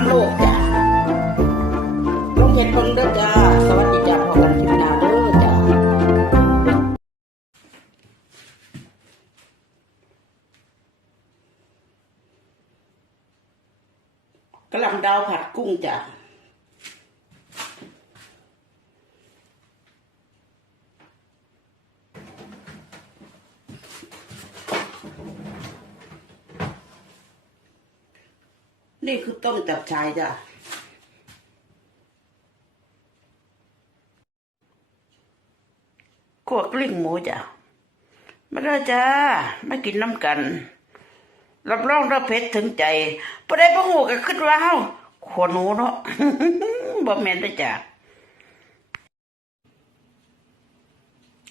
ำโลกจ้ะลงเห็ดเพิ่งเด้อจ้า สวัสดีจ้าพอกันคลิปหน้าเด้อจ้ากระหลำดาวผัดกุ้งจ้ะ นี่คือต้มจับชายจ้ะกวกลิ้งหมูจ้ะ มาเด้จ้า มากินน้ำกัน รับรองเราเผ็ดถึงใจประได้ประหูก็คิดว่าเฮาขวหนูเนาะบ่แม่นเด้จ้ะ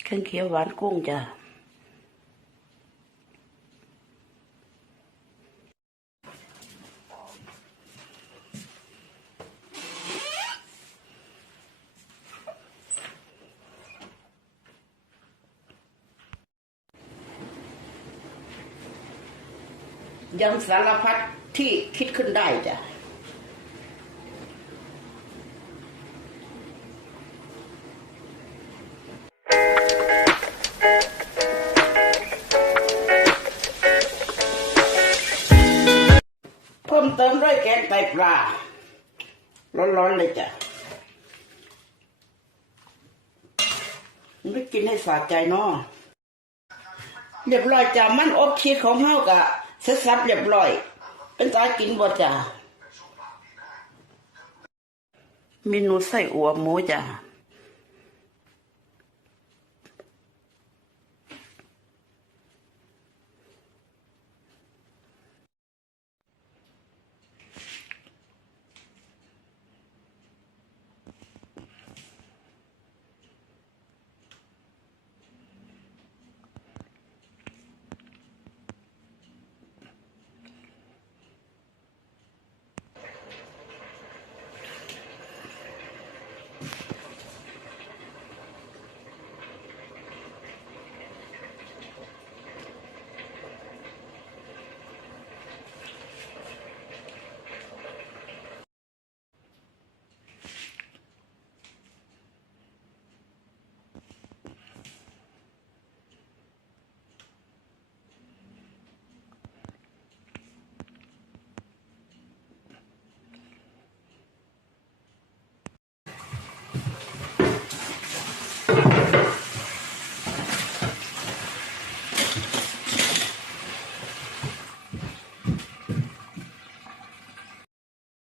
เครื่องเขียวหวานกุ้งจ้ะ ยำสารพัดที่คิดขึ้นได้จ้ะเพิ่มเติมด้วยแกงไตปลา ร้อนๆเลยจ้ะไม่กินให้สะใจเนาะเรียบร้อยจ้ะมันอบชีสของเฮากะ เสร็จสับเรียบร้อย เป็นตากินบ่จ้ะเมนูใส่อัวหมูจ้ะ